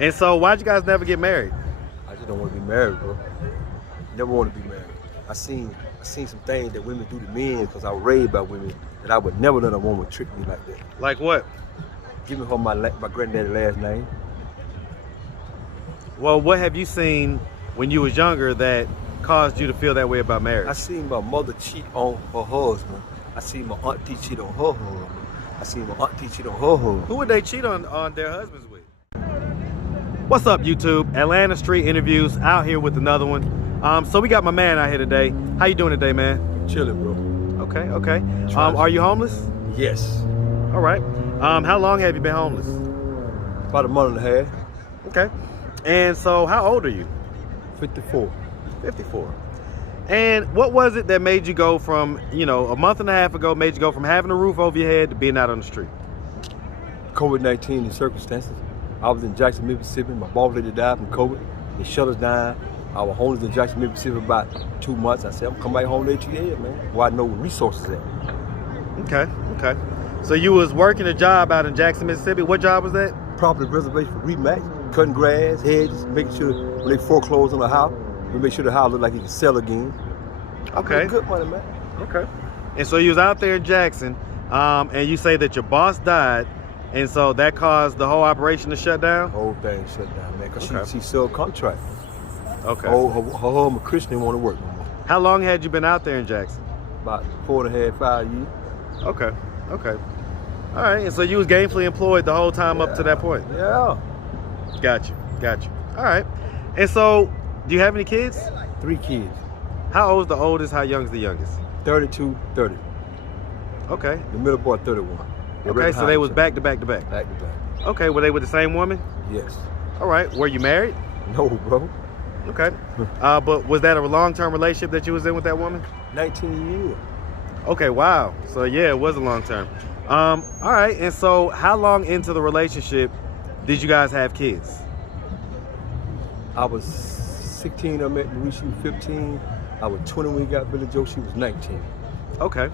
And so why'd you guys never get married? I just don't want to be married, bro. Never want to be married. I seen some things that women do to men because I was raised by women that I would never let a woman trick me like that. Like what? Give me her my granddaddy's last name. Well, what have you seen when you was younger that caused you to feel that way about marriage? I seen my mother cheat on her husband. I seen my auntie cheat on her husband. I seen my auntie cheat on her husband. Who would they cheat on their husbands with? What's up, YouTube? Atlanta Street Interviews out here with another one. So we got my man out here today. How you doing today, man? Chilling, bro. Okay. Are you homeless? Yes. All right. How long have you been homeless? About a month and a half. Okay. And so how old are you? 54. 54. And what was it that made you go from, a month and a half ago, made you go from having a roof over your head to being out on the street? COVID-19 and circumstances. I was in Jackson, Mississippi. My boss lady died from COVID. They shut us down. I was homeless in Jackson, Mississippi about 2 months. I said, I'm coming back home to ATL, man, where I know where resources at. Okay. So you was working a job out in Jackson, Mississippi. What job was that? Property reservation for rematch, cutting grass, hedges, making sure when they foreclose on the house, we make sure the house look like it can sell again. Okay. Good money, man. Okay. And so you was out there in Jackson, and you say that your boss died, and so that caused the whole operation to shut down? The whole thing shut down, man, because Okay. she subcontract. Okay. Her husband, Christian, didn't want to work no more. How long had you been out there in Jackson? About 4.5, 5 years. Okay. All right, and so you was gainfully employed the whole time up to that point? Yeah. Got you. All right. And so, do you have any kids? 3 kids. How old is the oldest? How young is the youngest? 32, 30. Okay. The middle boy, 31. Okay, so they was back to back. Back to back. Okay, were they with the same woman? Yes. All right. Were you married? No, bro. Okay. But was that a long-term relationship that you was in with that woman? 19 years. Okay, wow. So yeah, it was a long-term. All right, and so how long into the relationship did you guys have kids? I was 16, I met Marie, she was 15. I was 20 when we got Billy Joe, she was 19. Okay.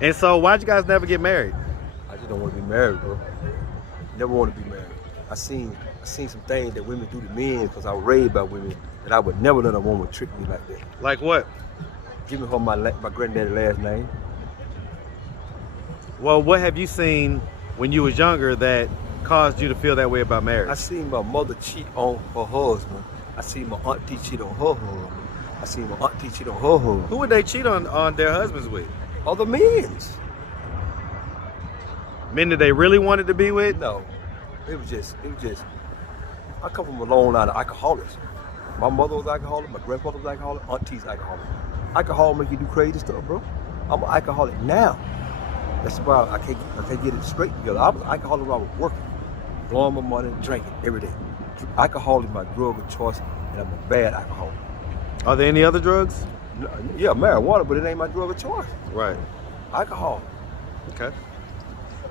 And so why'd you guys never get married? I just don't want to be married, bro. Never want to be married. I seen some things that women do to men because I was raised by women that I would never let a woman trick me like that. Like what? Give me her my granddaddy's last name. Well, what have you seen when you was younger that caused you to feel that way about marriage? I seen my mother cheat on her husband. I seen my auntie cheat on her husband. I seen my auntie cheat on her husband. Who would they cheat on their husbands with? Other men's. Men that they really wanted to be with? No. It was just, I come from a long line of alcoholics. My mother was alcoholic, my grandfather was alcoholic, auntie's alcoholic. Alcohol make you do crazy stuff, bro. I'm an alcoholic now. That's why I can't get it straight together. I was an alcoholic when I was working, blowing my money, drinking every day. Alcohol is my drug of choice, and I'm a bad alcoholic. Are there any other drugs? Yeah, marijuana, but it ain't my drug of choice. Right. Alcohol. Okay.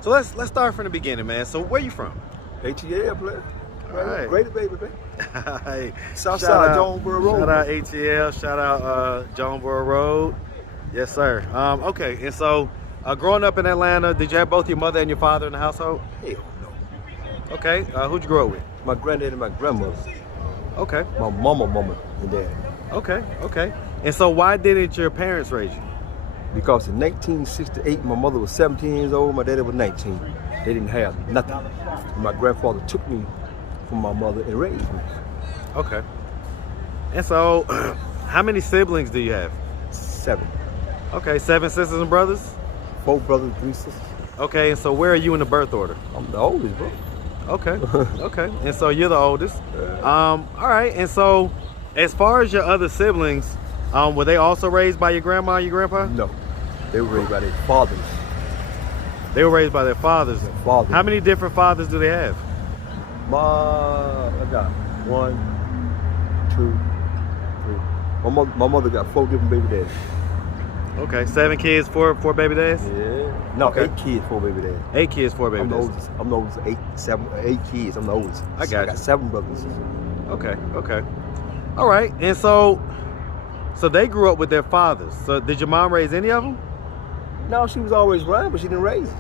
So let's start from the beginning, man. So where you from? ATL, player. All right. Great baby. Hey, Southside Jonesboro Road. Shout out ATL. Shout out Jonesboro Road. Yes, sir. Okay. And so, growing up in Atlanta, did you have both your mother and your father in the household? Hell no. Okay. Who'd you grow up with? My granddad and my grandmother. Okay. My mama and dad. Okay. And so, why didn't your parents raise you? Because in 1968, my mother was 17 years old, my daddy was 19. They didn't have nothing. My grandfather took me from my mother and raised me. Okay. And so, how many siblings do you have? 7. Okay, 7 sisters and brothers? 4 brothers, 3 sisters. Okay, and so where are you in the birth order? I'm the oldest, bro. Okay. And so you're the oldest. All right, and so as far as your other siblings, were they also raised by your grandma and your grandpa? No, they were raised by their fathers. They were raised by their fathers. Their fathers. How many different fathers do they have? I got 1, 2, 3. My mother got 4 different baby daddies. Okay, 7 kids, 4 baby dads? Yeah. No, Okay. 8 kids, 4 baby daddies. 8 kids, 4 baby dads. I'm the oldest. 8 kids. I'm the oldest. I got you. I got 7 brothers and sisters. Okay. All right, and so they grew up with their fathers. So did your mom raise any of them? No, she was always around, but she didn't raise us.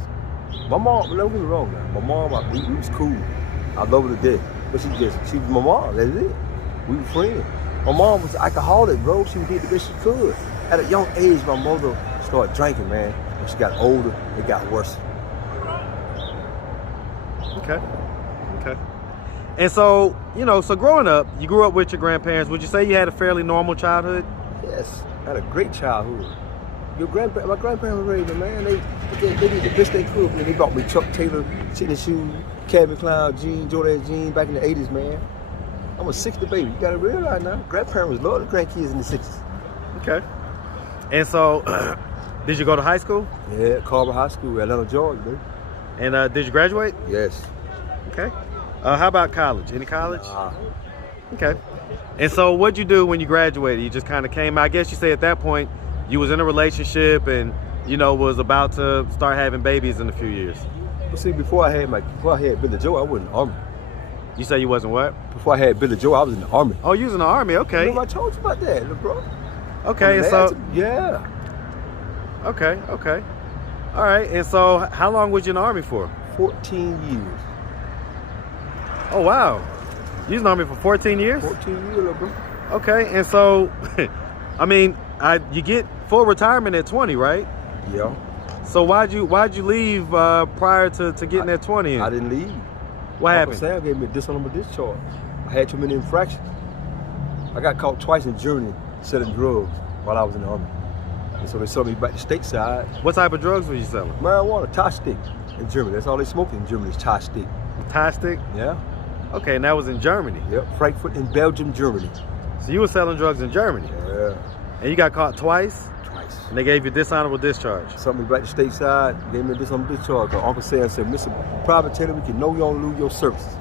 My mom, don't get me wrong now. My mom, we was cool. I love her to death. But she was my mom, that's it. We were friends. My mom was an alcoholic, bro. She did the best she could. At a young age, my mother started drinking, man. When she got older, it got worse. Okay. And so, you know, so growing up, you grew up with your grandparents. Would you say you had a fairly normal childhood? Yes, I had a great childhood. My grandparents were ready, man. They did the best they could. Man. They bought me Chuck Taylor tennis shoes, Calvin Klein jeans, Jordan jeans back in the 80s, man. I'm a 60 baby. You gotta realize now. Grandparents love the grandkids in the 60s. Okay. And so, did you go to high school? Yeah, Carver High School, Atlanta, Georgia, baby. And did you graduate? Yes. Okay. How about college? Any college? Nah. Okay. And so what'd you do when you graduated? You just kind of came out. I guess you say at that point you was in a relationship and, you know, was about to start having babies in a few years. But see, before I had Billy Joe, I was in the Army. You say you wasn't what? Before I had Billy Joe, I was in the Army. Oh, you was in the Army. Okay. Remember I told you about that, little bro. Okay. And so. Yeah. Okay. All right. And so how long was you in the Army for? 14 years. Oh, wow. You was in the Army for 14 years? 14 years, little bro. Okay. And so, I mean, you get full retirement at 20, right? Yeah. So why'd you leave prior to getting that 20 in? I didn't leave. What Uncle happened? Sam gave me a dishonorable discharge. I had too many infractions. I got caught twice in Germany selling drugs while I was in the Army. And so they sold me back to stateside. What type of drugs were you selling? Marijuana, tie stick in Germany. That's all they smoke in Germany is tie stick. Tie stick? Yeah. Okay, and that was in Germany. Yep. Frankfurt in Belgium, Germany. So you were selling drugs in Germany? Yeah. And you got caught twice? Twice. And they gave you dishonorable discharge? Sent me back to stateside, gave me a dishonorable discharge. Uncle Sam said, Mr. Private Taylor, we can know you don't lose your services.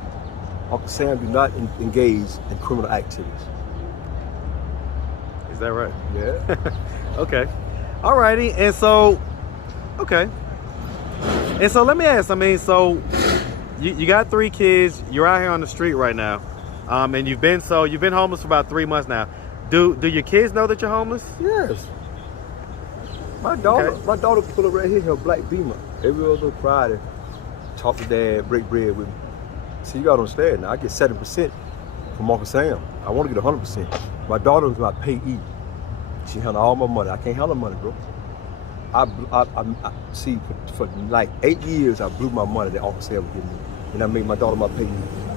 Uncle Sam do not engage in criminal activities. Is that right? Yeah. Okay. Alrighty. And so, okay. And so let me ask, I mean, so you got 3 kids, you're out here on the street right now, and you've been homeless for about 3 months now. Do your kids know that you're homeless? Yes. My daughter pull up right here, her black Beamer, every other Friday, talk to dad, break bread with me. See, you got to understand now, I get 7% from Uncle Sam. I want to get 100%. My daughter is my payee. She handle all my money. I can't handle money, bro. I see, for like 8 years, I blew my money that Uncle Sam would give me. And I made my daughter my payee.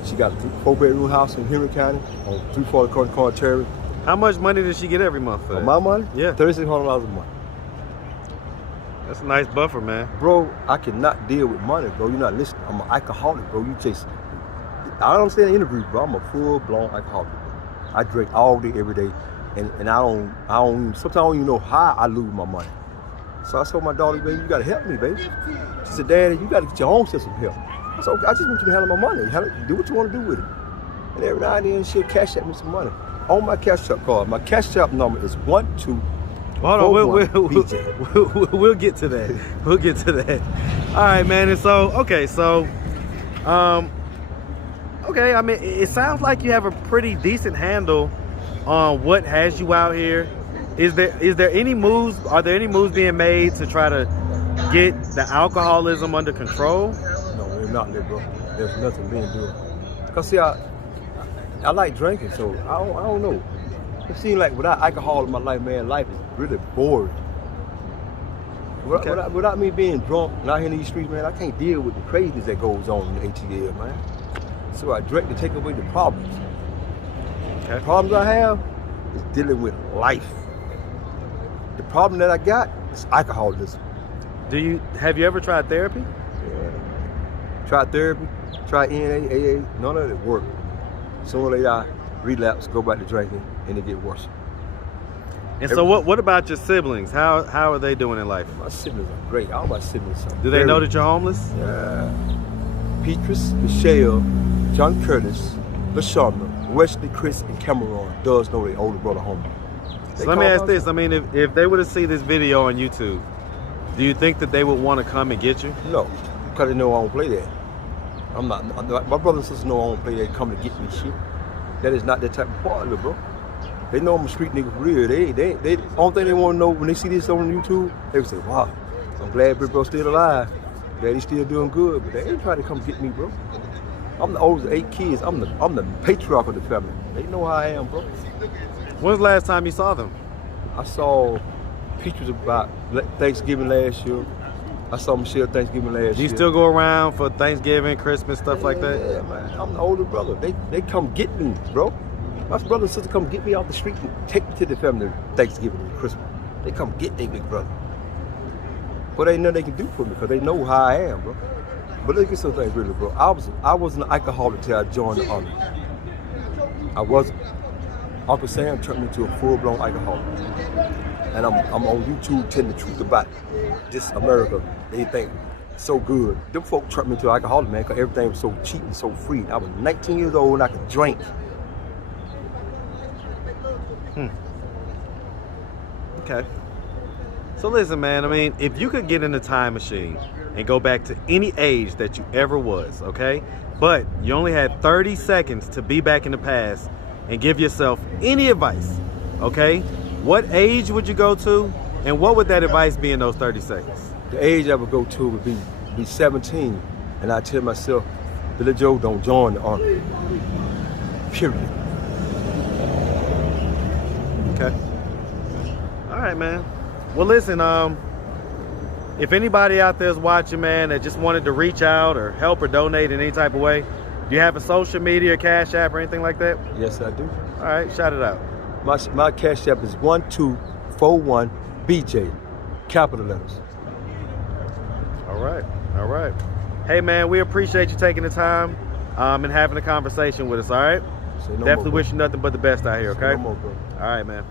She got a 4-bedroom house in Henry County on 340 Corner Terry. How much money does she get every month for that? My money? Yeah. $3,600 a month. That's a nice buffer, man. Bro, I cannot deal with money, bro. You're not listening. I'm an alcoholic, bro. I don't understand the interview, bro. I'm a full-blown alcoholic, bro. I drink all day, every day, and I don't, sometimes I don't even know how I lose my money. So I told my daughter, baby, you gotta help me, baby. She said, Daddy, you gotta get your own system help. I said, okay, I just want you to handle my money. Do what you want to do with it. And every now and then she'll cash at me some money. On my Cash App card, my Cash App number is 12. Hold on, we'll get to that. We'll get to that. All right, man. And so, okay, I mean, it sounds like you have a pretty decent handle on what has you out here. Is there any moves? Are there any moves being made to try to get the alcoholism under control? No, there's not, bro. There's nothing being done. Cause see, I like drinking, so I don't know. It seems like without alcohol in my life, man, life is really boring. Without me being drunk and out here in these streets, man, I can't deal with the craziness that goes on in the ATL, man. So I drink to take away the problems. Okay. The problems I have is dealing with life. The problem that I got is alcoholism. Have you ever tried therapy? Yeah. Tried therapy, tried NA, AA, none of it worked. Sooner or later I relapse, go back to drinking, and it get worse. And so what about your siblings? How are they doing in life? My siblings are great. All my siblings are Do they know that you're homeless? Yeah. Petrus, Michelle, John Curtis, LaShawna, Wesley, Chris, and Cameron does know their older brother homeless. So let me ask this. I mean, if they were to see this video on YouTube, do you think that they would want to come and get you? No, because they know I don't play that. My brother and sister know I don't play that, come to get me shit. That is not that type of party, bro. They know I'm a street nigga for real. They only thing they want to know when they see this on YouTube, they would say, wow, I'm glad Big Bro's still alive. Glad he's still doing good, but they ain't trying to come get me, bro. I'm the oldest of 8 kids. I'm the patriarch of the family. They know how I am, bro. When's the last time you saw them? I saw pictures about Thanksgiving last year. I saw Michelle Thanksgiving last Do year. you still go around for Thanksgiving, Christmas, stuff like that? Yeah, man. I'm the older brother. They come get me, bro. My brother and sister come get me off the street and take me to the family Thanksgiving and Christmas. They come get their big brother. But ain't nothing they can do for me because they know how I am, bro. But look at some things really, bro. I was an alcoholic till I joined the army. I wasn't. Uncle Sam turned me into a full-blown alcoholic. And I'm on YouTube telling the truth about this America. They think so good. Them folk turned me into an alcoholic, man, because everything was so cheap and so free. I was 19 years old and I could drink. Okay. So listen, man, I mean, if you could get in a time machine and go back to any age that you ever was, okay? But you only had 30 seconds to be back in the past and give yourself any advice, okay? What age would you go to, and what would that advice be in those 30 seconds? The age I would go to would be 17, and I tell myself, Billy Joe, don't join the army. Period. Okay. All right, man. Well, listen, if anybody out there is watching, man, that just wanted to reach out or help or donate in any type of way, do you have a social media, Cash App, or anything like that? Yes, I do. All right, shout it out. My Cash App is 1241BJ, capital letters. All right, all right. Hey, man, we appreciate you taking the time and having a conversation with us, all right? Say no Definitely more, wish you nothing but the best out here, Say okay? no more, bro. All right, man.